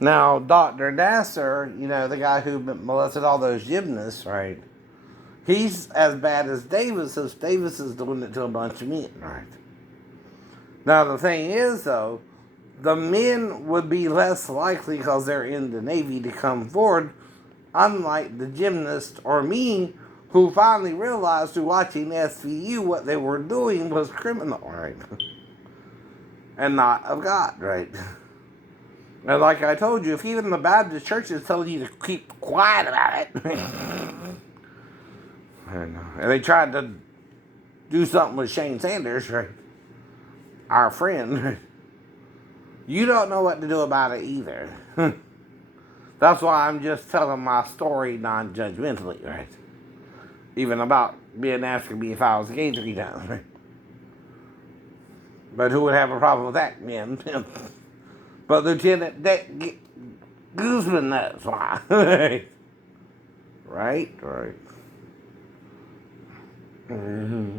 Now, Dr. Nasser, the guy who molested all those gymnasts, right? He's as bad as Davis if Davis is doing it to a bunch of men, right? Now, the thing is, though, the men would be less likely because they're in the Navy to come forward, unlike the gymnast or me, who finally realized through watching SVU what they were doing was criminal, right? And not of God, right? And like I told you, if even the Baptist church is telling you to keep quiet about it, and they tried to do something with Shane Sanders, right? Our friend, you don't know what to do about it either. That's why I'm just telling my story non-judgmentally, right? Even about being asked me if I was gay 3 times, right? But who would have a problem with that, man? But Lieutenant Guzman knows why. Right? Mm-hmm.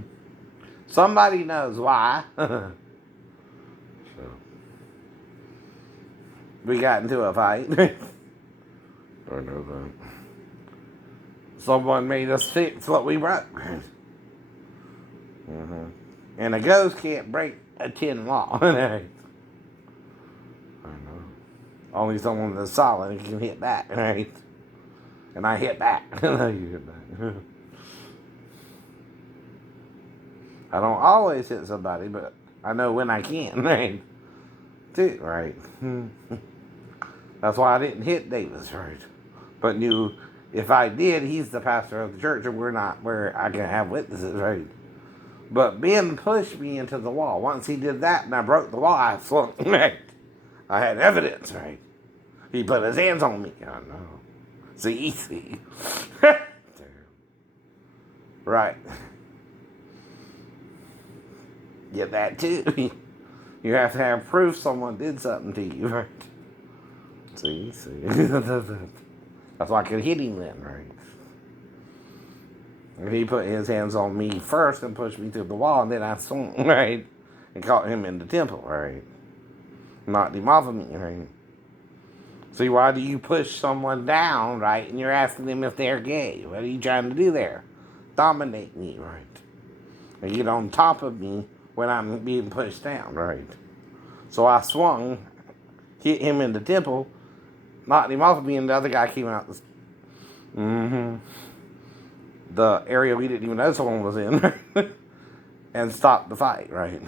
Somebody knows why. So, we got into a fight. I know that. Someone made us fix what we broke. Mm-hmm. And a ghost can't break a 10 law. I know. Only someone that's solid can hit back, right? And I hit back. I know you hit back. I don't always hit somebody, but I know when I can, right? Too, right? That's why I didn't hit Davis, right? But knew if I did, he's the pastor of the church, and we're not where I can have witnesses, right? But Ben pushed me into the wall. Once he did that and I broke the wall, I flung, right? I had evidence, right? He put his hands on me. I know. See. Right. Get that too. You have to have proof someone did something to you, right? See. That's why I could hit him then, right? And he put his hands on me first and pushed me through the wall, and then I swung, right? And caught him in the temple, right? Knocked him off of me, right? See, why do you push someone down, right? And you're asking them if they're gay. What are you trying to do there? Dominate me, right? And get on top of me when I'm being pushed down, right? So I swung, hit him in the temple, knocked him off of me, and the other guy came out. The area we didn't even know someone was in, and stopped the fight, right?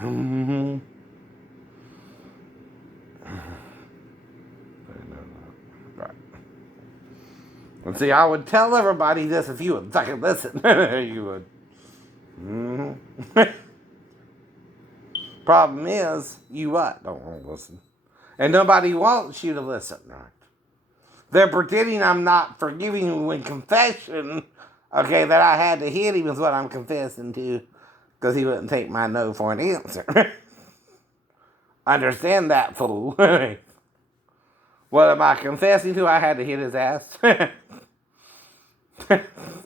Right. And see, I would tell everybody this if you would fucking listen. You would. Problem is, you what? Don't want to listen. And nobody wants you to listen, right? They're pretending I'm not forgiving you when confession, okay, that I had to hit him is what I'm confessing to, because he wouldn't take my no for an answer. Understand that, fool. What am I confessing to? I had to hit his ass.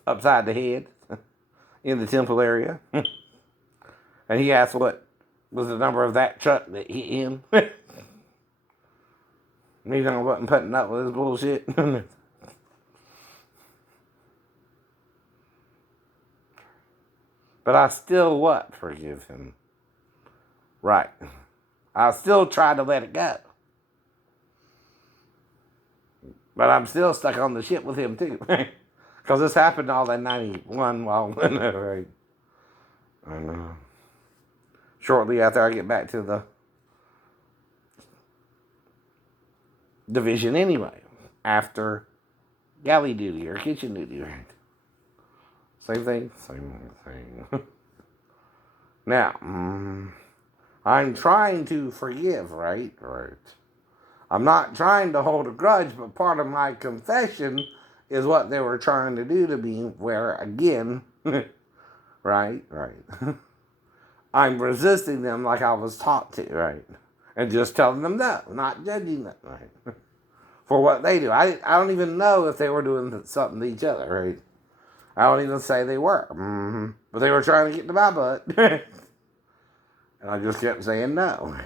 Upside the head. In the temple area. And he asked what was the number of that truck that hit him. He wasn't putting up with his bullshit. But I still what? Forgive him. Right. I still try to let it go. But I'm still stuck on the shit with him too. Because this happened all in 91 while right. I know. Shortly after I get back to the division anyway. After galley duty or kitchen duty, right? Same thing. Now, I'm trying to forgive, right? Right. I'm not trying to hold a grudge, but part of my confession is what they were trying to do to me, where, again, right? I'm resisting them like I was taught to, right? And just telling them no, not judging them, right? For what they do. I don't even know if they were doing something to each other, right? I don't even say they were. But they were trying to get to my butt. And I just kept saying no.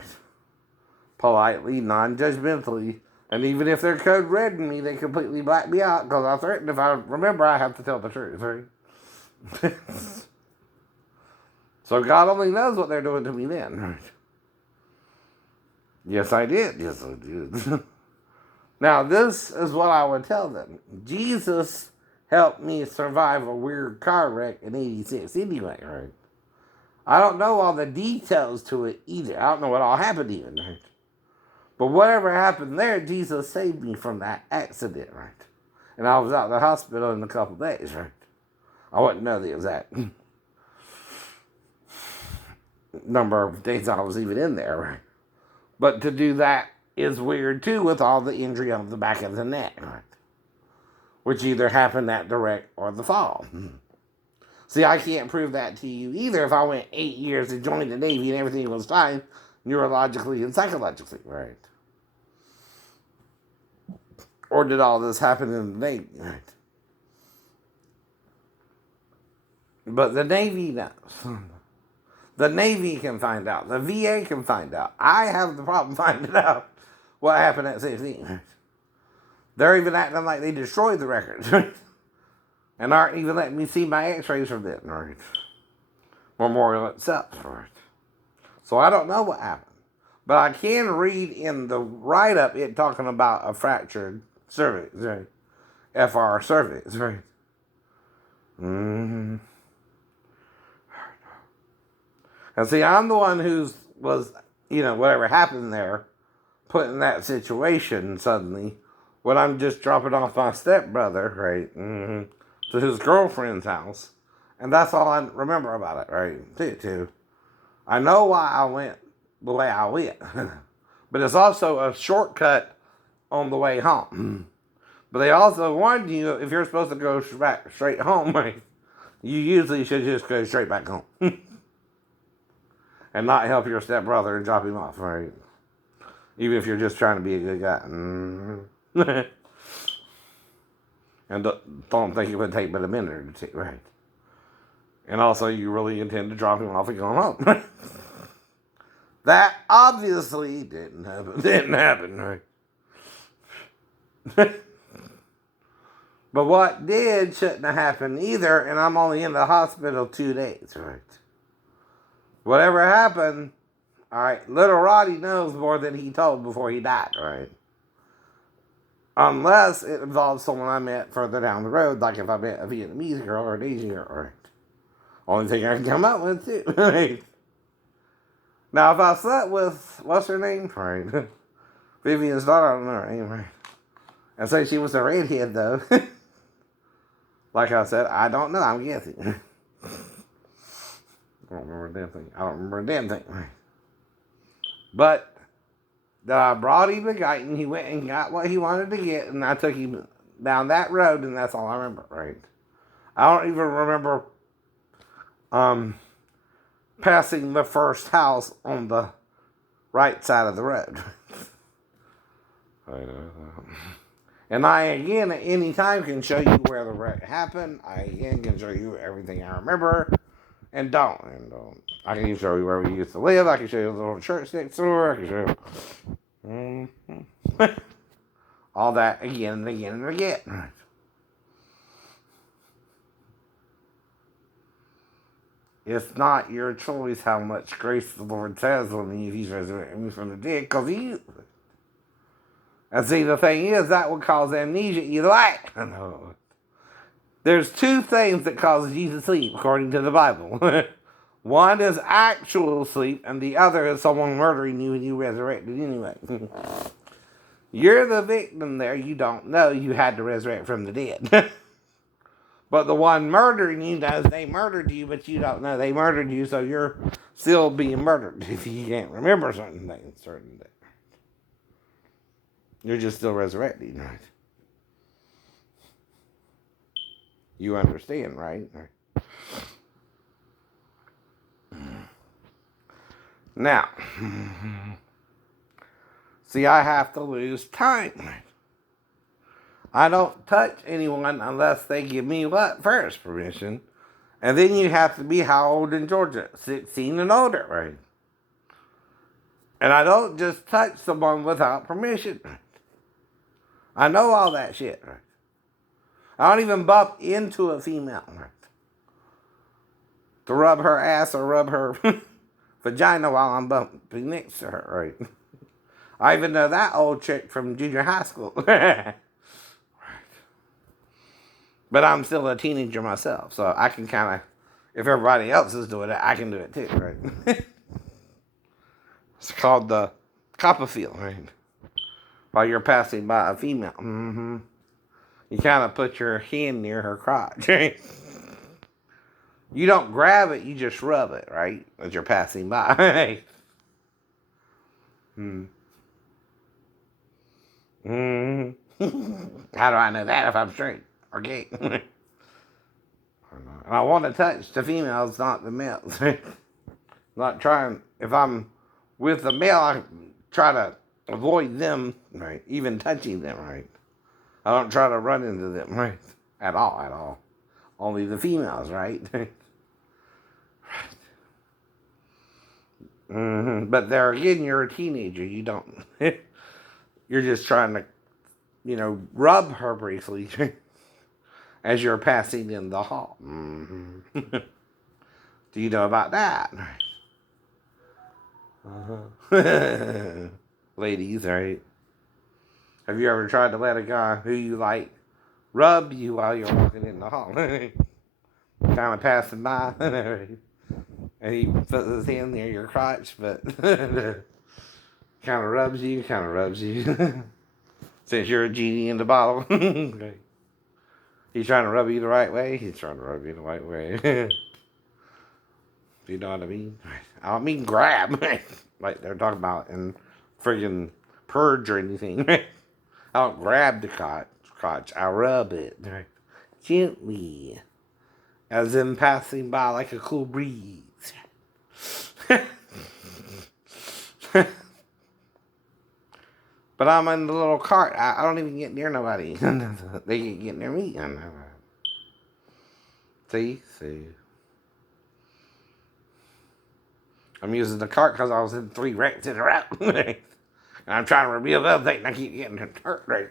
politely, non-judgmentally. And even if they're code redding me, they completely black me out because I threatened if I remember I have to tell the truth, right? So God only knows what they're doing to me then, right? Yes, I did. Yes, I did. Now, this is what I would tell them. Jesus helped me survive a weird car wreck in 86 anyway, right? I don't know all the details to it either. I don't know what all happened even, right? But whatever happened there, Jesus saved me from that accident, right? And I was out of the hospital in a couple days, right? I wouldn't know the exact number of days I was even in there, right? But to do that is weird too with all the injury on the back of the neck, right? Which either happened at the wreck or the fall. See, I can't prove that to you either if I went 8 years and joined the Navy and everything was fine, neurologically and psychologically, right? Or did all this happen in the Navy, right? But the Navy knows. The Navy can find out. The VA can find out. I have the problem finding out what happened at 16, right? They're even acting like they destroyed the records, right? And aren't even letting me see my x-rays from then, right? Memorial itself, right? So I don't know what happened. But I can read in the write-up it talking about a fractured cervix, right? FR cervix, right? Mm-hmm. And see, I'm the one who was, whatever happened there, put in that situation suddenly, when I'm just dropping off my stepbrother, right, to his girlfriend's house. And that's all I remember about it, right, too. I know why I went the way I went. But it's also a shortcut on the way home. But they also warned you, if you're supposed to go back straight home, right, you usually should just go straight back home. And not help your stepbrother and drop him off, right? Even if you're just trying to be a good guy. And don't think it would take but a minute or two, right? And also, you really intend to drop him off and go home. That obviously didn't happen, right? But what did shouldn't have happened either, and I'm only in the hospital 2 days, right? Whatever happened, all right, little Roddy knows more than he told before he died, right? Unless it involves someone I met further down the road, like if I met a Vietnamese girl or an Asian girl, right? Only thing I can come up with, too, right? Now, if I slept with, what's her name? Right. Vivian's daughter, I don't know her name, right? And say she was a redhead, though. Like I said, I don't know, I'm guessing. I don't remember a damn thing. But that I brought him to Guyton, he went and got what he wanted to get, and I took him down that road, and that's all I remember, right? I don't even remember passing the first house on the right side of the road. And I, again, at any time can show you where the wreck happened. I, again, can show you everything I remember. And don't. I can show you where we used to live. I can show you the little church next door. I can show you all that again and again and again. It's not your choice how much grace the Lord has on me if He's resurrected me from the dead, because He is. And see, the thing is, that would cause amnesia either way. There's 2 things that causes you to sleep, according to the Bible. One is actual sleep, and the other is someone murdering you and you resurrected anyway. You're the victim there. You don't know you had to resurrect from the dead. But the one murdering you knows they murdered you, but you don't know they murdered you, so you're still being murdered if you can't remember certain things. You're just still resurrecting, right? You understand, right? Now, see, I have to lose time. I don't touch anyone unless they give me what? First permission. And then you have to be how old in Georgia? 16 and older, right? And I don't just touch someone without permission. I know all that shit. Right? I don't even bump into a female right? To rub her ass or rub her vagina while I'm bumping next to her. Right? I even know that old chick from junior high school. But I'm still a teenager myself, so I can kind of, if everybody else is doing it, I can do it too, right? It's called the Copperfield, right? While you're passing by a female, you kind of put your hand near her crotch, right? You don't grab it, you just rub it, right? As you're passing by, right? How do I know that if I'm straight or gay? And I want to touch the females, not the males. Not trying, if I'm with the male, I try to avoid them, right? Even touching them, right? I don't try to run into them, right? At all. Only the females, right? But there again, you're a teenager. You don't, you're just trying to, rub her briefly as you're passing in the hall. Do you know about that? Ladies, right? Have you ever tried to let a guy who you like rub you while you're walking in the hall? Kind of passing by, and he puts his hand near your crotch, but kind of rubs you, Since you're a genie in the bottle. Okay. He's trying to rub you the right way. He's trying to rub you the right way. Do you know what I mean? I don't mean grab, like they're talking about in friggin' Purge or anything. I don't grab the crotch. I rub it gently, as in passing by like a cool breeze. But I'm in the little cart. I don't even get near nobody. They can get near me. See? I'm using the cart because I was in 3 wrecks in a row. And I'm trying to reveal the other thing and I keep getting hurt right.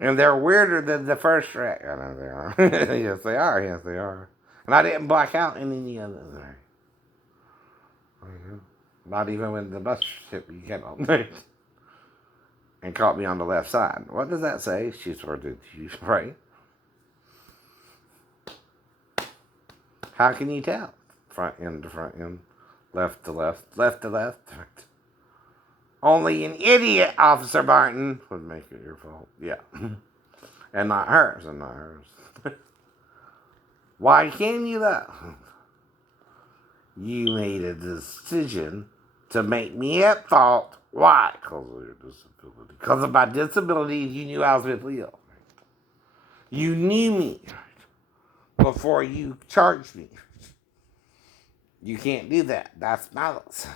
And they're weirder than the first wreck. I know they are. Yes, they are. And I didn't black out in any of them. Not even when the bus hit me, and caught me on the left side. What does that say? She swerved you, right? How can you tell? Front end to front end, left to left, left to left. Only an idiot, Officer Barton, would make it your fault. Yeah. And not hers, Why can you though? You made a decision to make me at fault. Why? Because of your disability. Because of my disability, you knew I was mentally ill. You knew me before you charged me. You can't do that. That's malice.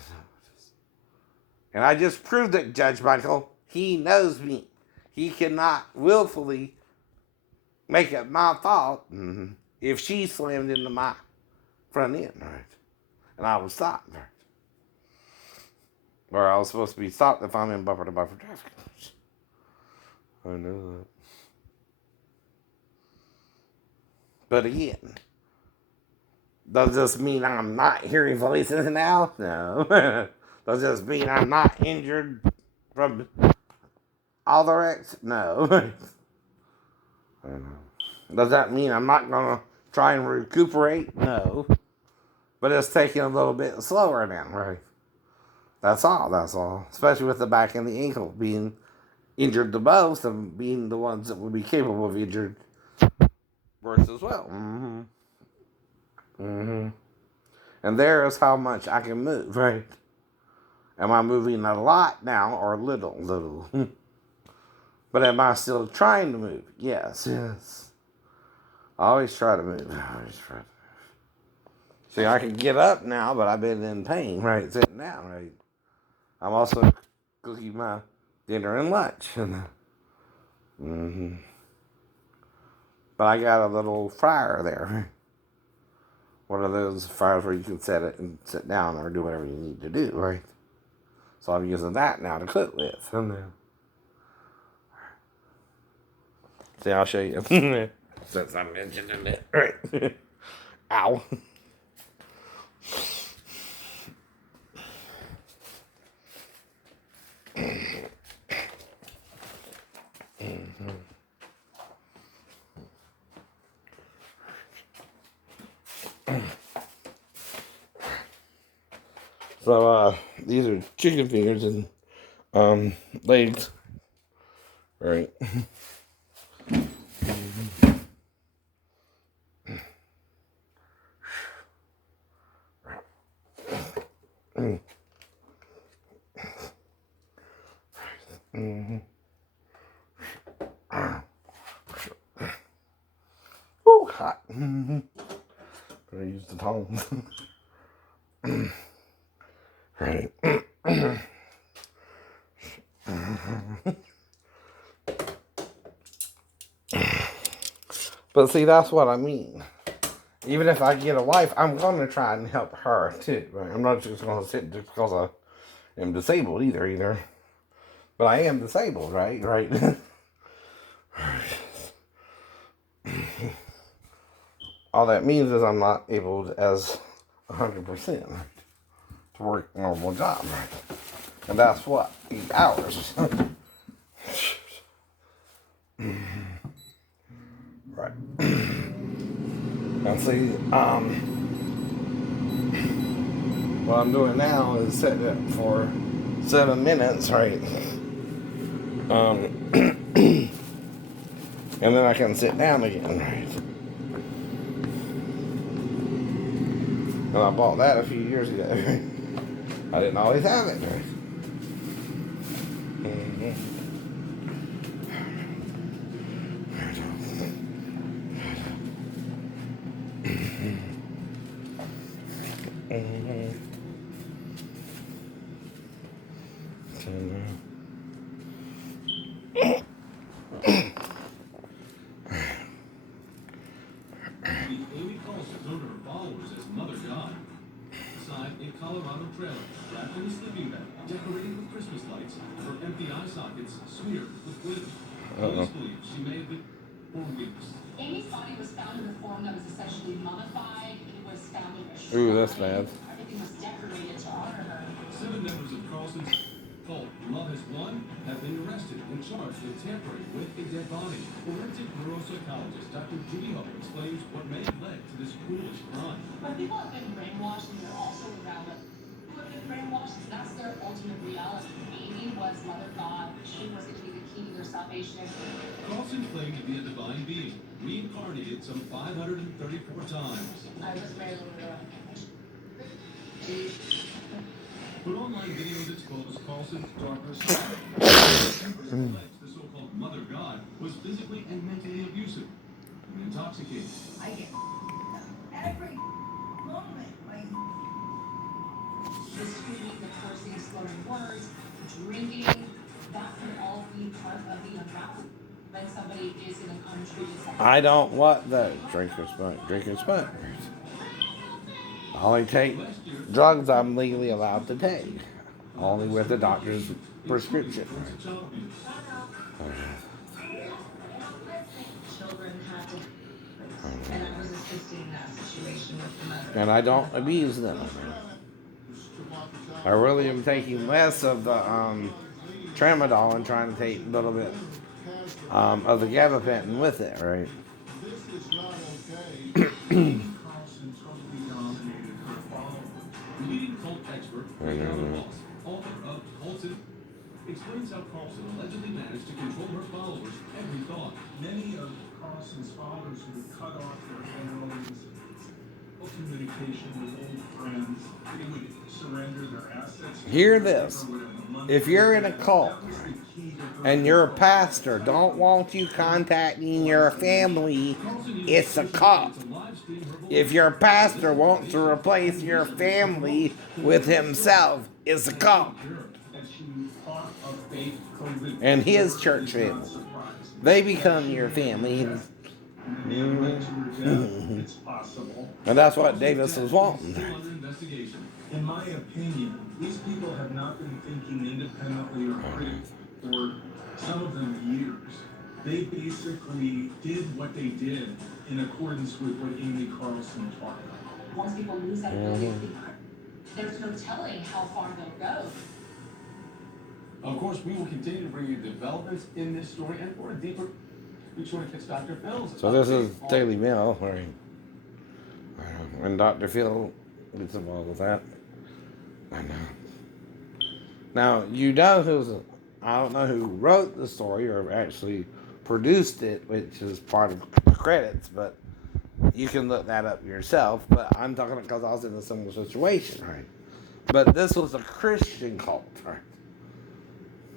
And I just proved it, Judge Michael. He knows me. He cannot willfully make it my fault if she slammed into my front end, right? And I was stopped, right? Or I was supposed to be stopped if I'm in bumper to bumper traffic. I know that. But again, does this mean I'm not hearing voices now? No. Does this mean I'm not injured from all the wrecks? No. I know. Does that mean I'm not going to try and recuperate? No. But it's taking a little bit slower now, right? That's all. Especially with the back and the ankle being injured the most and being the ones that would be capable of injured worse as well. And there is how much I can move, right? Am I moving a lot now or little? But am I still trying to move? Yes. I always try to move. See, I can get up now, but I've been in pain, right? Sitting down, right? I'm also cooking my dinner and lunch. But I got a little fryer there. one of those files where you can set it and sit down or do whatever you need to do, right? So I'm using that now to cook with. And then, see, I'll show you. Since I mentioned it, right? Ow. So these are chicken fingers and legs, right? Oh, hot. Gonna use the tongs. Right. But see, that's what I mean. Even if I get a wife, I'm going to try and help her too. Right? I'm not just going to sit just because I am disabled either. But I am disabled, right? All that means is I'm not able as 100% to work a normal job, right? And that's what, 8 hours. Right. And see, what I'm doing now is setting it for 7 minutes, right? And then I can sit down again, right? And I bought that a few years ago. I didn't always have it, right? Amy Colson known to her followers as Mother God. Inside a Colorado trailer, wrapped in a sleeping bag, decorated with Christmas lights, her empty eye sockets smeared with glitter. Police believe she may have been for weeks. Amy's body was found in a form that was essentially mummified. It was found in a shrine. Ooh, that's bad. Everything was decorated to honor her. 7 members of Carlson's cult, Love Has Won, have been arrested and charged with tampering with a dead body. Forensic neuropsychologist Dr. Judy Ho explains what may have led to this foolish crime. When people have been brainwashed and they're also around them, who have been brainwashed, that's their ultimate reality. Amy was Mother God. She was going to be the key to their salvation. Carlson claimed to be a divine being, reincarnated some 534 times. I was Marilyn. But online videos expose Carlson's darker side. The so-called Mother God was physically and mentally abusive and intoxicated. I get every moment. The screaming, the cursing, slurring words, drinking, that can all be part of the unravel. When somebody is in an untreated setting. I don't want the drinker's butt. I only take drugs I'm legally allowed to take. Only with the doctor's prescription. Children had to, and I was assisting that situation with the mother. And I don't abuse them. I really am taking less of the tramadol and trying to take a little bit of the gabapentin with it, right? This is not okay. Carlson totally dominated her followers. Leading cult expert, Carolyn Moss, author of Culted, explains how Carlson allegedly managed to control her followers' every thought. Many of Carlson's followers would cut off their families, communication with old friends. They would surrender their assets. Hear this. If you're in a cult and your pastor don't want you contacting your family, it's a cult. If your pastor wants to replace your family with himself, it's a cult. And his church family, they become your family. and the man went to her death. It's possible. And that's what Carlson's Davis death was is wanting. still under investigation. In my opinion, these people have not been thinking independently or critically for some of them years. They basically did what they did in accordance with what Amy Carlson taught. Once people lose that ability to think, there's no telling how far they'll go. Of course, we will continue to bring you developments in this story and for a deeper. Be sure to catch Dr. Phil's. So this is Daily Mail, right? And Dr. Phil gets involved with that. I know. Now, you know I don't know who wrote the story or actually produced it, which is part of the credits, but you can look that up yourself. But I'm talking because I was in a similar situation, right? But this was a Christian cult, right?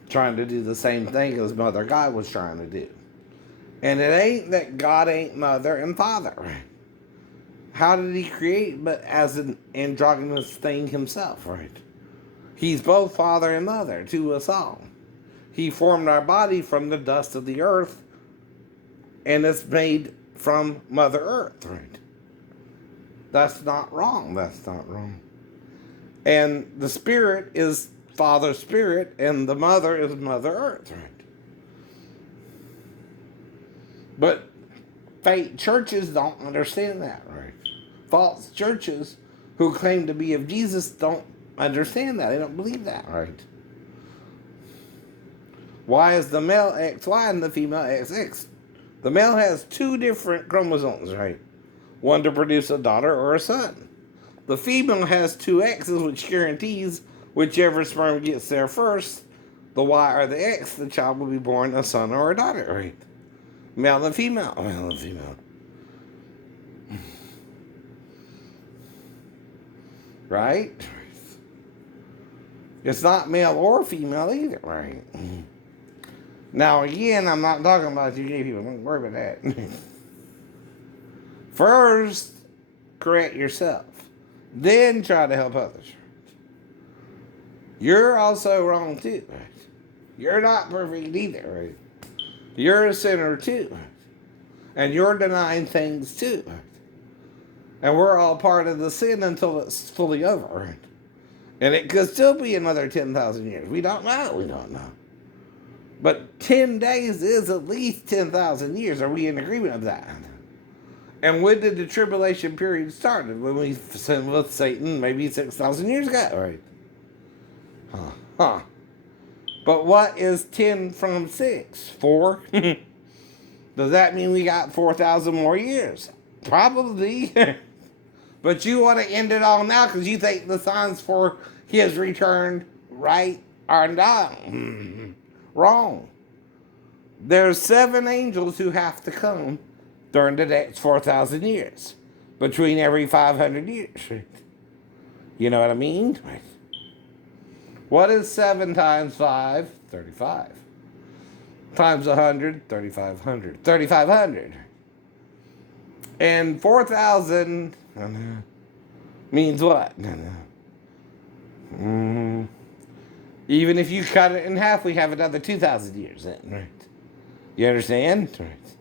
Trying to do the same thing as Mother God was trying to do. And it ain't that God ain't mother and father, right? How did he create but as an androgynous thing himself, right? He's both father and mother to us all. He formed our body from the dust of the earth, and it's made from Mother Earth, right? That's not wrong. That's not wrong. And the spirit is Father Spirit, and the mother is Mother Earth, right? But fake churches don't understand that, right? False churches who claim to be of Jesus don't understand that. They don't believe that, right? Why is the male XY and the female XX? The male has 2 different chromosomes, right? One to produce a daughter or a son. The female has 2 X's, which guarantees whichever sperm gets there first, the Y or the X, the child will be born a son or a daughter, right? Male and female. Male and female. Right? It's not male or female either, right? Now, again, I'm not talking about you gay people. Don't worry about that. First, correct yourself. Then try to help others. You're also wrong too, right? You're not perfect either, right? You're a sinner too. And you're denying things too. Right? And we're all part of the sin until it's fully over, right? And it could still be another 10,000 years. We don't know. We don't know. But 10 days is at least 10,000 years. Are we in agreement of that? And when did the tribulation period start? When we sinned with Satan, maybe 6,000 years ago, right? Huh. But what is 10 from 6? 4? Does that mean we got 4,000 more years? Probably. But you want to end it all now because you think the signs for his return, right, are not. Wrong. There's 7 angels who have to come during the next 4,000 years. Between every 500 years. You know what I mean? What is 7 times 5? 35. Times 100? 3,500. 3,500. And 4,000 means what? Even if you cut it in half, we have another 2,000 years then, right? You understand? Right.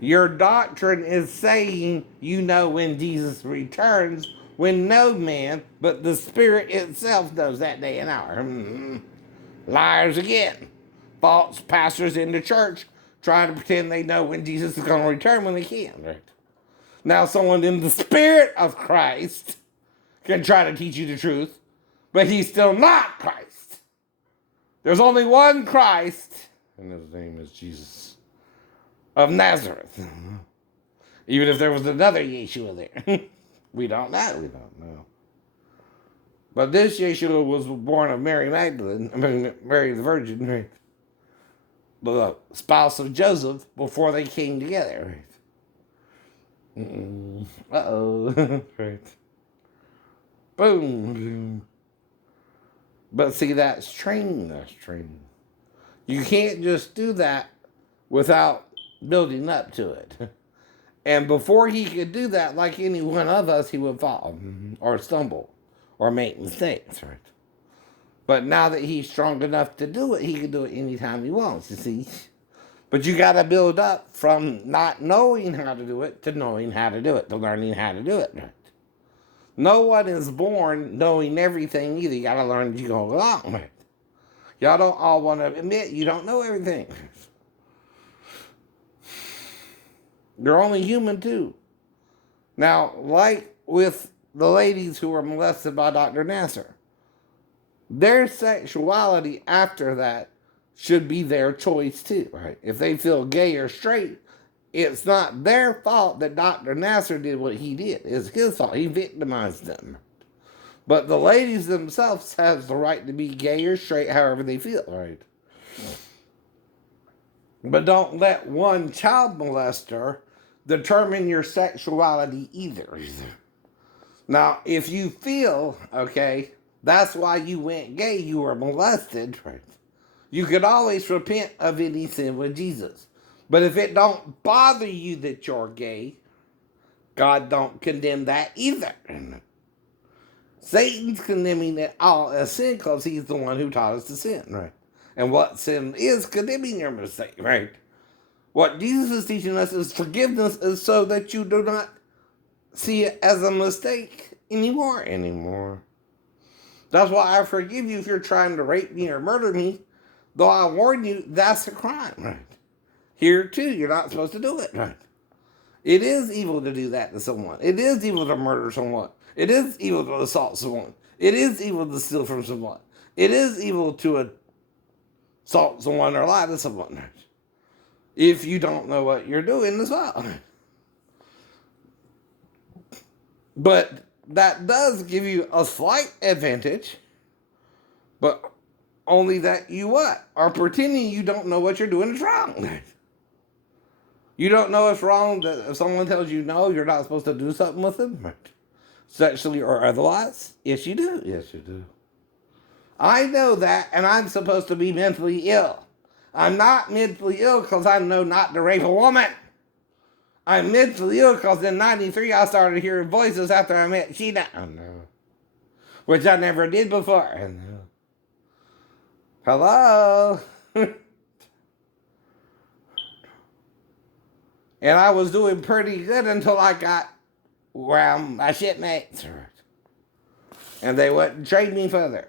Your doctrine is saying you know when Jesus returns, when no man but the Spirit itself knows that day and hour. Liars again. False pastors in the church trying to pretend they know when Jesus is going to return when they can't. Right? Now someone in the Spirit of Christ can try to teach you the truth, but he's still not Christ. There's only one Christ, and his name is Jesus of Nazareth. Even if there was another Yeshua there. We don't know. We don't know. But this Yeshua was born of Mary Magdalene, Mary the Virgin, right? The spouse of Joseph before they came together, right? Uh-oh. Right. Boom. But see, that's training. That's training. You can't just do that without building up to it. And before he could do that, like any one of us, he would fall or stumble or make mistakes, right? But now that he's strong enough to do it, he can do it anytime he wants, you see. But you got to build up from not knowing how to do it to knowing how to do it, to learning how to do it. Right? No one is born knowing everything either. You got to learn as you go along. Right? Y'all don't all want to admit you don't know everything. You're only human too. Now, like with the ladies who were molested by Dr. Nasser, their sexuality after that should be their choice too, right? If they feel gay or straight, it's not their fault that Dr. Nasser did what he did. It's his fault. He victimized them. But the ladies themselves have the right to be gay or straight, however they feel, right? But don't let one child molester determine your sexuality either. Now, if you feel, okay, that's why you went gay, you were molested, right? You could always repent of any sin with Jesus. But if it don't bother you that you're gay, God don't condemn that either. Satan's condemning it all as sin because he's the one who taught us to sin, right? And what sin is, condemning your mistake, right? What Jesus is teaching us is forgiveness is so that you do not see it as a mistake anymore. That's why I forgive you if you're trying to rape me or murder me. Though I warn you, that's a crime, right? Here too, you're not supposed to do it, right? It is evil to do that to someone. It is evil to murder someone. It is evil to assault someone. It is evil to steal from someone. It is evil to assault someone or lie to someone, right? If you don't know what you're doing as well. But that does give you a slight advantage, but only that you what? Are pretending you don't know what you're doing is wrong. You don't know it's wrong that if someone tells you no, you're not supposed to do something with them, right? Sexually or otherwise. Yes, you do. Yes, you do. I know that, and I'm supposed to be mentally ill. I'm not mentally ill because I know not to rape a woman. I'm mentally ill because in 93 I started hearing voices after I met Sheena. Oh no. Which I never did before. Oh no. Hello? And I was doing pretty good until I got around my shipmates. And they wouldn't trade me further.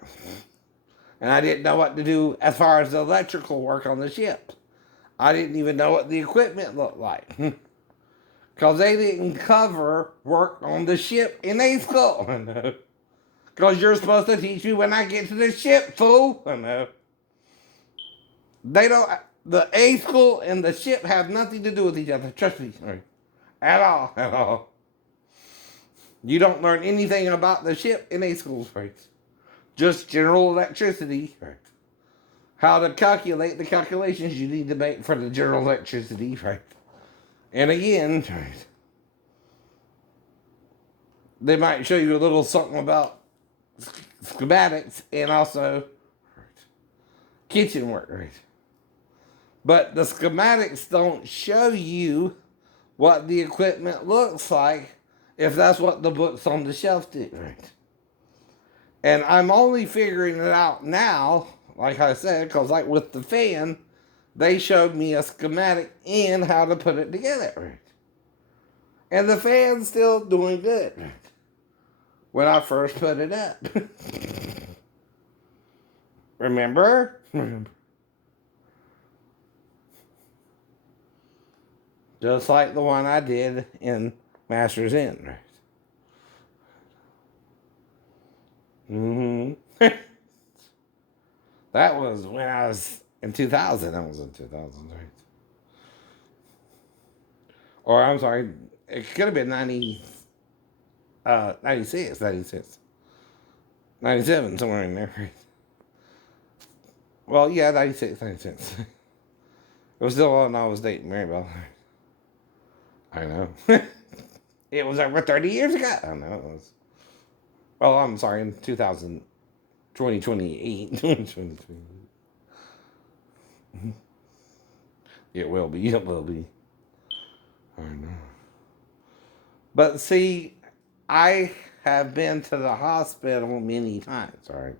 And I didn't know what to do as far as the electrical work on the ship. I didn't even know what the equipment looked like. Because they didn't cover work on the ship in A school. Because you're supposed to teach me when I get to the ship, fool. They don't. The A school and the ship have nothing to do with each other. Trust me. Right? At all. You don't learn anything about the ship in A schools, right? Just general electricity, right? How to calculate the calculations you need to make for the general electricity, right? And again, right, they might show you a little something about schematics and also kitchen work, right? But the schematics don't show you what the equipment looks like if that's what the books on the shelf do, right? And I'm only figuring it out now, like I said, because like with the fan, they showed me a schematic and how to put it together, right? And the fan's still doing good, right? When I first put it up. Remember? Just like the one I did in Master's Inn, right? That was when I was in 2000. That was in 2000, right? Or I'm sorry, it could have been 96, 97, somewhere in there, right? Well, yeah, 96, 96. It was still when I was dating Maribel. I know. It was over 30 years ago. I know it was. Well, I'm sorry, in 2028. 2028. It will be. It will be. I know. But see, I have been to the hospital many times, right?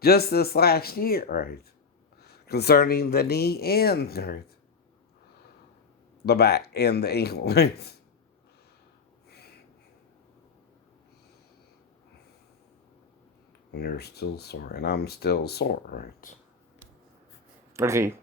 Just this last year, right? Concerning the knee and, right? the back and the ankle. And you're still sore, and I'm still sore, right? Okay.